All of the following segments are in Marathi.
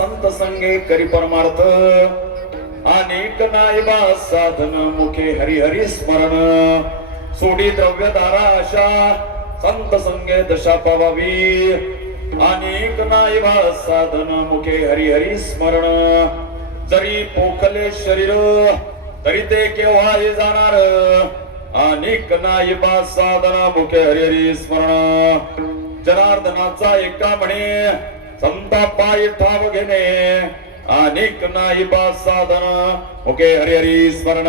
संत संगे करी परमार्थ. अनेक नायबा साधन मुखे हरी हरी स्मरण. सोडी द्रव्य धारा अशा संत संगे दशा पावावी. अनेक नायबा साधन मुखे हरी हरी स्मरण. जरी पोखले शरीर तरी ते केव्हाही जाणार. अनेक नायबा बा साधना मुखे हरिहरी स्मरण. जनार्दनाचा एका म्हणे संता पाय ठाव घेणे अनेक नाही बा साधना मुखे हरिहरी स्मरण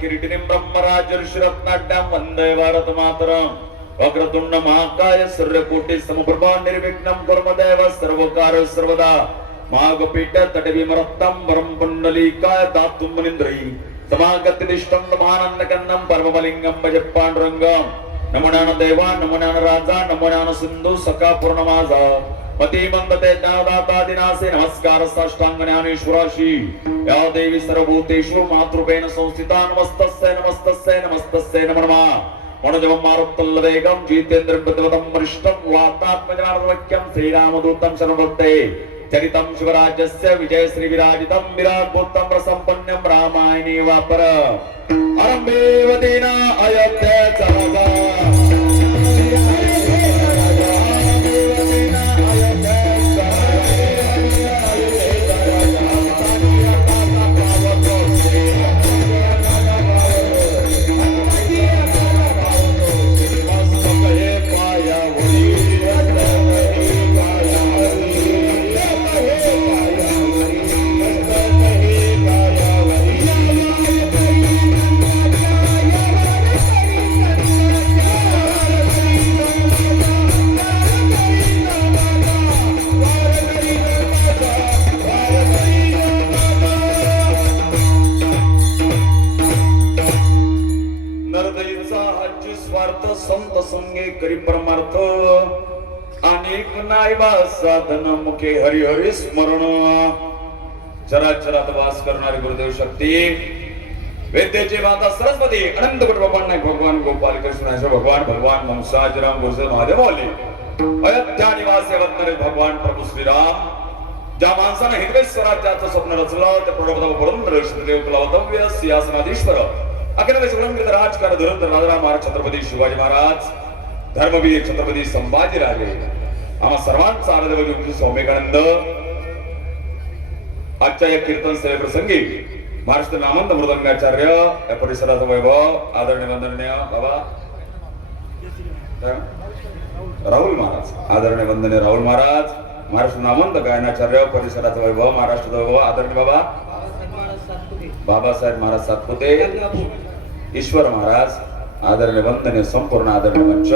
किरीटिनीं ब्रह्मराज ऋषिरत्नाट्यां वंदे भारत मातरम् वक्रतुंड महाकाय सूर्यकोटि समप्रभा निर्विघ्नं कर्मदेव सर्वकार सर्वदा मागपीठ तटविमरत्तं वरं पुण्डलीकाय दातुं मुनीन्द्रयी समागतिष्ठं महानन्दकन्नं परमलिङ्गं भज पाण्डुरङ्गम् नमोनान देवा नमोनान राजा नमो सिंधू सखा पूर्णमाजा പതിമമ്പത്തെ ദാതാദിനാസേ നമസ്കാര സാഷ്ടാംഗനാമേശ്വരാശി യാ ദേവി സർവഭൂതേഷു മാതൃപേന സംസ്ഥിതാ നമസ്തസ്സേ നമസ്തസ്സേ നമസ്തസ്സേ നമ മണജവന്മാർത്തുള്ള വേഗം ജീതേന്ദ്രം പ്രതിപദം മൃഷ്ടം വാർത്താത്മജാർവക്യം ശ്രീരാമദൂത്തം ശരണത്തെ ചരിതം ശിവരാജസ്യ വിജയശ്രീ വിരാജിതം വിരാഗോത്തം പ്രസമ്പന്നം രാമായണീ വാപര അയത്തെ ചരതാ क्षेत्रात वास करणारे गुरुदेव शक्ती. वेद्याचे माता सरस्वती अनंत कुट बाबांना भगवान गोपाल कृष्ण ऐसे भगवान भगवान वंशाजराम गुरुदेव महादेव मौली अयोध्या निवासी यवतमाळ भगवान प्रभू श्रीराम. ज्या माणसानं हिरवे स्वराज्याचं स्वप्न रचलं ते प्रभू पुरंदर देव कुलवतव्य सिंहासनाधीश्वर. अखिल विश्वरंगित राजकार धुरंधर राजाराम महाराज छत्रपती शिवाजी महाराज. धर्मवीर छत्रपती संभाजी राजे आम्हा सर्वांचा आनंद सौम्यकानंद आजच्या या कीर्तन सेवे प्रसंगी महाराष्ट्र नामंत मृदंगाचार्य या परिसराचा वैभव आदरणीय वंदनीय बाबा. राहुल महाराज आदरणीय वंदनीय राहुल महाराज महाराष्ट्र नामंत गायनाचार्य परिसराचा वैभव महाराष्ट्राचा वैभव आदरणीय बाबा. बाबासाहेब महाराज सातपुते ईश्वर महाराज आदरणीय वंदनीय संपूर्ण आदरणीय मंच.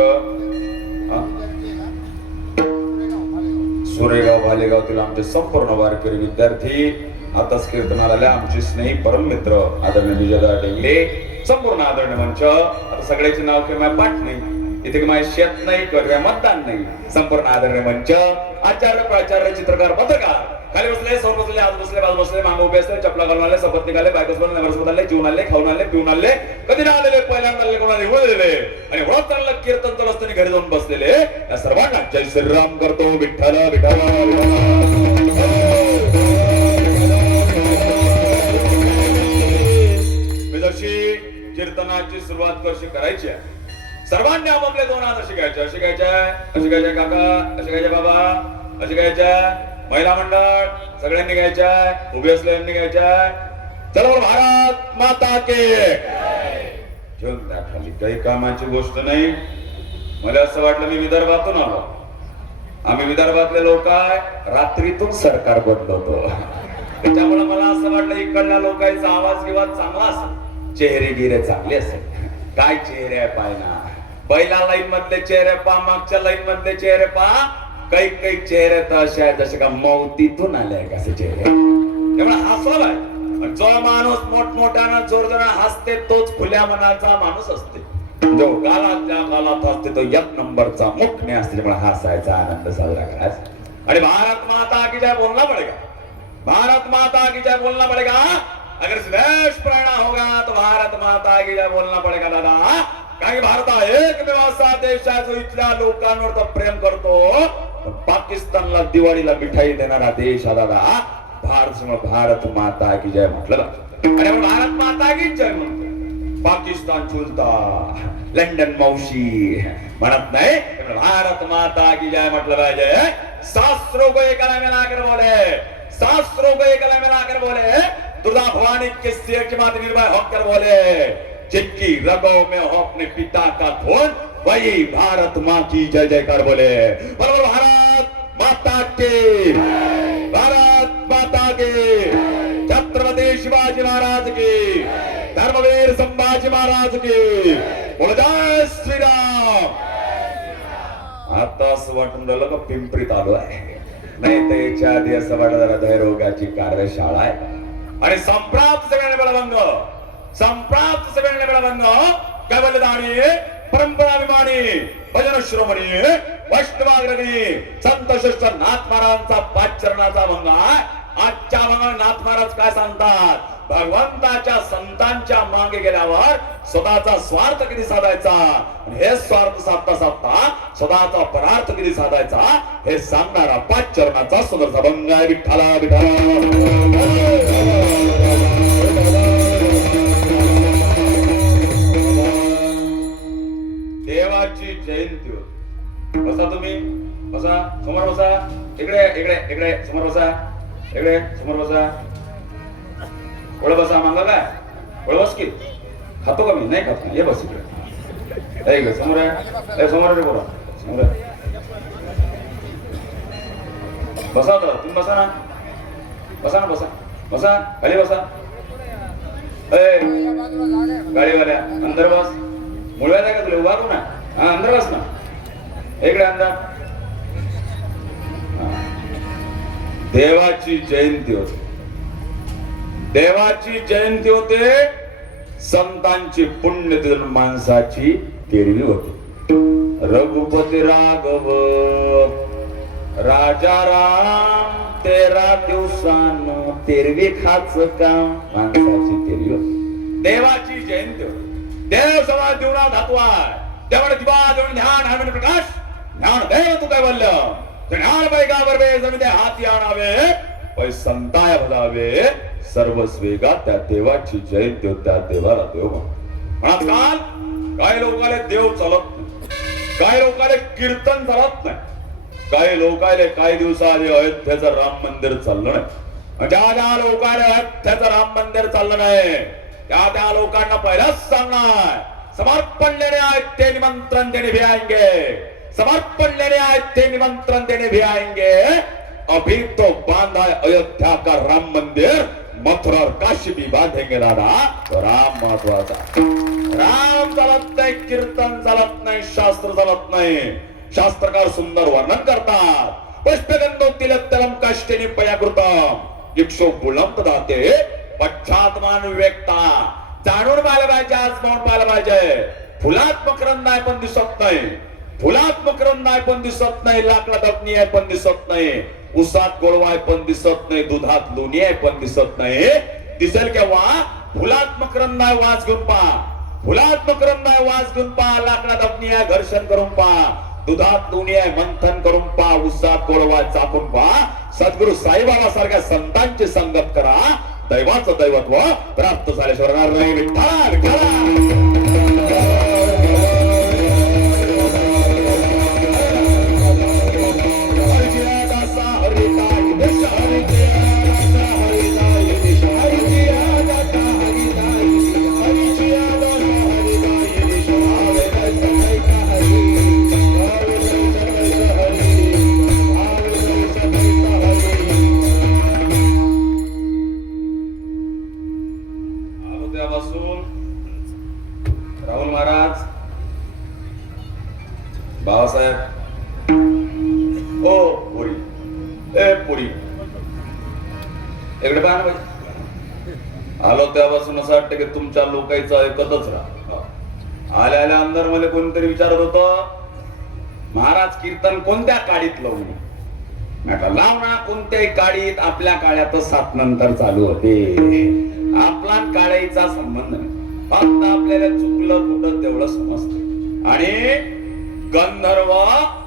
सुरेगाव भालेगावतील आमचे संपूर्ण वारकरी विद्यार्थी. आताच कीर्तनाला आले आमचे स्नेही परम मित्र आदरणीय विजयदा डेंगले संपूर्ण आदरणीय मंच. आता सगळ्याचे नाव किंवा पाठ नाही. इथे माझे शेत नाही किंवा मतदान नाही. संपूर्ण आदरणीय मंच आचार्य प्राचार्य चित्रकार पत्रकार. खाली बसले सौर बसले आज बसले बाजू बसले मागे उभे असले चपला घालून आले सपत निघाले बायकोस बनले नवरस आले जीवन आले खाऊन आले पिऊन आले. कधी ना आलेले पहिल्यांदा आले कोणाला निवड दिले आणि ओळख चाललं कीर्तन तर असताना घरी जाऊन बसलेले. या सर्वांना जय श्रीराम करतो विठ्ठल विठ्ठल. मी जशी कीर्तनाची सुरुवात कशी करायची आहे सर्वांनी आपापले दोन हात असे घ्यायचे असे घ्यायचे असे घ्यायचे काका असे घ्यायचे बाबा असे घ्यायचे महिला मंडळ सगळ्यांनी घ्यायच्या उभे असलेल्यांनी घ्यायच्या चला भारत माता के घेऊन त्या खाली काही कामाची गोष्ट नाही. मला असं वाटलं मी विदर्भातून आलो. आम्ही विदर्भातले लोक आहे रात्रीतून सरकार बदलवतो त्याच्यामुळे मला असं वाटलं इकडल्या लोकांचा आवाज किंवा चांगला असेल. चेहरे गिरे चांगले असेल. काय चेहरे आहे पायना पहिल्या लाईन मधले चेहरे पहा मागच्या लाईन मधले चेहरे पहा. काही काही चेहरे तर असे आहेत जसे का मौतीतून आले आहे कसे चेहरे. त्यामुळे हसव आहे. जो माणूस मोठमोठ्यानं जोरजोरानं हसते तोच खुल्या मनाचा माणूस असते. जो गालात ज्या गालात असते तो एक नंबरचा मुखने असते. त्यामुळे हसायचा आनंद साजरा करायचा. आणि भारत माता की जय बोलला पडेगा भारत माता की जय बोलना पड़ेगा अगर स्वदेश प्रेरणा होगा तो भारत माता की जय बोलना पड़ेगा दादा. कारण भारत हा एक असा देश आहे जो इथल्या लोकांवर तर प्रेम करतो. पाकिस्तानला दिवाळीला मिठाई देणारा देश हा दादा भारत भारत माता की जय म्हटलं अरे भारत माता की जय म्हणतो पाकिस्तान चुलता लंडन मावशी म्हणत नाही भारत माता की जय म्हटलं पाहिजे. शास्त्रों को एक गला बोले शास्त्रों को एक गला बोले दुर्गा भवानी के सिर की मात निर्भय होकर बोले. जिनकी रगों में हो अपने पिता का खून वही भारत माँ की जय जयकार बोले। बोलो भारत माता के। भारत माता के। छत्रपति शिवाजी महाराज की। धर्मवीर संभाजी महाराज की। बोलो जय श्रीराम। आता असं वाटून राहिलं का पिंपरीत आलो आहे। नाही तर याच्या आधी असं वाटत हृदयरोगाची कार्यशाळा आहे। आणि संप्राप्त सगळ्यांना बेळभंग संप्राप्त सगळ्यांना बेळभंग कैवल्यदानी परंपराभिमानी भजन श्रोमणी संत श्रेष्ठ नाथ महाराजांचा पाचरणाचा भंग आजच्या भंगात नाथ महाराज काय सांगतात भगवंताच्या संतांच्या मागे गेल्यावर स्वतःचा स्वार्थ किती साधायचा हे स्वार्थ साधता साधता स्वतःचा परार्थ किती साधायचा हे सांगणारा पाच चरणाचा सुंदरचा भंग आहे विठ्ठला विठ्ठला जयंती होती. बसा तुम्ही बसा समोर बसा. इकडे इकडे इकडे समोर बसा. इकडे समोर बसा. ओळ बसा मागला काय? ओळ बस की. खातो का मी? नाही खात ये बस इकडे. इकडे समोर आहे समोर रे बोला. समोर बसा तर. तुम्ही बसा ना. बसा ना बसा. बसा. खाली बसा. ए गाडीवाल्या अंदर बस. मुळव्या आहे का तुला? उभारू ना. हा ना इकडे अंदर देवाची जयंती होती. देवाची जयंती होते संतांची पुण्यदिन माणसाची तेरवी होते. रघुपती राघव राजा राम तेरा दिवसान तेरवी खाच काम माणसाची तेरवी होती. देवाची जयंती होती. देव समाज जीवनात धातू त्यामुळे देवळ दिवा देवळ ध्यान प्रकाश ज्ञान देव तू काय बोलल ज्ञान पैगावर वे जमिते हाती आणावे. पै संताय भजावे सर्वस्वेगा त्या देवाची जयंती त्या देवाला देव पण आजकाल काही लोकांना देव चालत नाही. काही लोकांना कीर्तन चालत नाही. काही लोकायले काही दिवसाआधी अयोध्याचं राम मंदिर चाललं नाही. ज्या ज्या लोकांना अयोध्याचं राम मंदिर चाललं नाही त्या त्या लोकांना पहिलाच सांगणार. समर्पण लेने आए निमंत्रण देने भी आएंगे समर्पण लेने आए निमंत्रण देने भी आएंगे अभी तो बांधा अयोध्या का राम मंदिर मथुरा और काशी भी बांधेंगे दादा तो राम महत्त्वाचा राम चालत नाही कीर्तन चालत नाही शास्त्र चालत नाही शास्त्रकार सुंदर वर्णन करतात पुष्पगंधोत्तील तलम काष्टेने पयाकृतम इक्षो बुलंत दाते पश्चात्मान व्यक्ता जाणून पाहिलं पाहिजे आज पाहून पाहिलं पाहिजे. फुलात मकरंद आहे पण दिसत नाही. फुलात मकरंद आहे पण दिसत नाही लाकडात अग्नी आहे पण दिसत नाही. उसात गोळवा आहे पण दिसत नाही दुधात लोणी आहे पण दिसत नाही. दिसेल केव्हा? फुलात मकरंद आहे वास घेऊन पहा. फुलात मकरंद आहे वास घेऊन पहा. लाकडात अग्नी आहे घर्षण करून पहा. दुधात लोणी आहे मंथन करून पहा. उसात गोळवा चापून पहा. सद्गुरु साईबाबा सारख्या संतांची संगत करा. दैवाचं दैवत्व प्राप्त झाल्याशिवाय राहणार नाही विठ्ठल विठ्ठला. ऐकतच राहा. आल्या आल्या अंदर मला कोणतरी विचारत होत महाराज कीर्तन कोणत्या काडीत लावून म्हटलं कोणत्याही काळीत आपल्या काळ्यातच सात नंतर चालू होते. आपला आणि काळीचा संबंध नाही. फक्त आपल्याला चुकलं कुठं तेवढं समजतं. आणि गंधर्व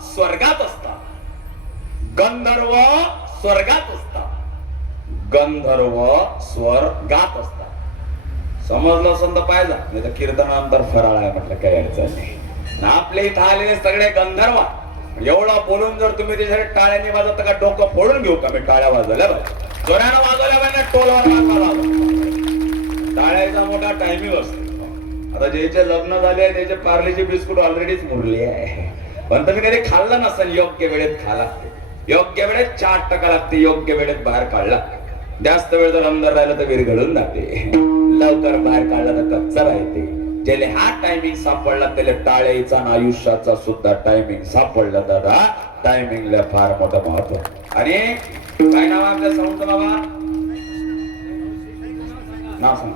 स्वर्गात असतात. गंधर्व स्वर्गात असतात. गंधर्व स्वर्गात असतात. समजलं असेल तर पाहिजे नाही तर कीर्तनानंतर फराळ आहे म्हटलं काही अडचण नाही. आपले आपल्या इथं आलेले सगळे गंधर्व. एवढा बोलून जर तुम्ही त्याच्यासाठी टाळ्यांनी वाजवता का डोकं फोडून घेऊ का? मी टाळ्या वाजवल्या बरं जोरानं वाजवल्या पाहिजे टोलवर टाळ्याचा मोठा टायमिंग असतो. आता ज्याचे लग्न झाले आहे त्याचे पार्लेचे बिस्कुट ऑलरेडीच मुरले आहे. पण तुम्ही कधी खाल्लं नसेल योग्य वेळेत खा लागते योग्य वेळेत चाट टाका लागते योग्य वेळेत बाहेर काढला. जास्त वेळ जर अंदर राहिलं तर विरघळून जाते. लवकर बाहेर काढला तर कच्चा राहते ज्याला हा टायमिंग सापडला त्याला टाळ्याचा आणि आयुष्याचा सुद्धा टायमिंग सापडला दादा. टायमिंगला फार मोठं महत्त्व. आणि काय नाव आपल्या साऊंड बाबा? नाव सांग.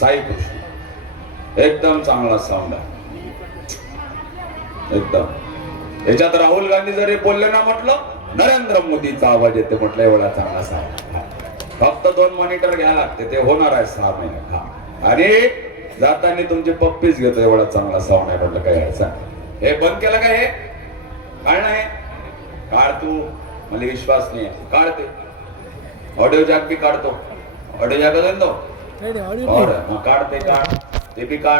साई कृष्ण. एकदम चांगला साऊंड आहे. एकदम. याच्यात राहुल गांधी जरी बोलले ना म्हटलं नरेंद्र मोदीचा आवाज येते म्हटलं एवढा चांगला साऊंड फक्त दोन मॉनिटर घ्यायला लागते ते होणार आहे सहा महिन्यात हा. आणि जाताना तुमची पप्पीच घेतो एवढा चांगला साऊंड आहे म्हटलं काय अडचण हे बंद केलं का हे? काढ नाही काढ तू. मला विश्वास नाही आहे. काढ ते. ऑडिओ जॅक बी काढतो. ऑडिओ जॅक असेल तो. नाही नाही ऑडिओ और मग काढ ते काढ. ते बी काढ.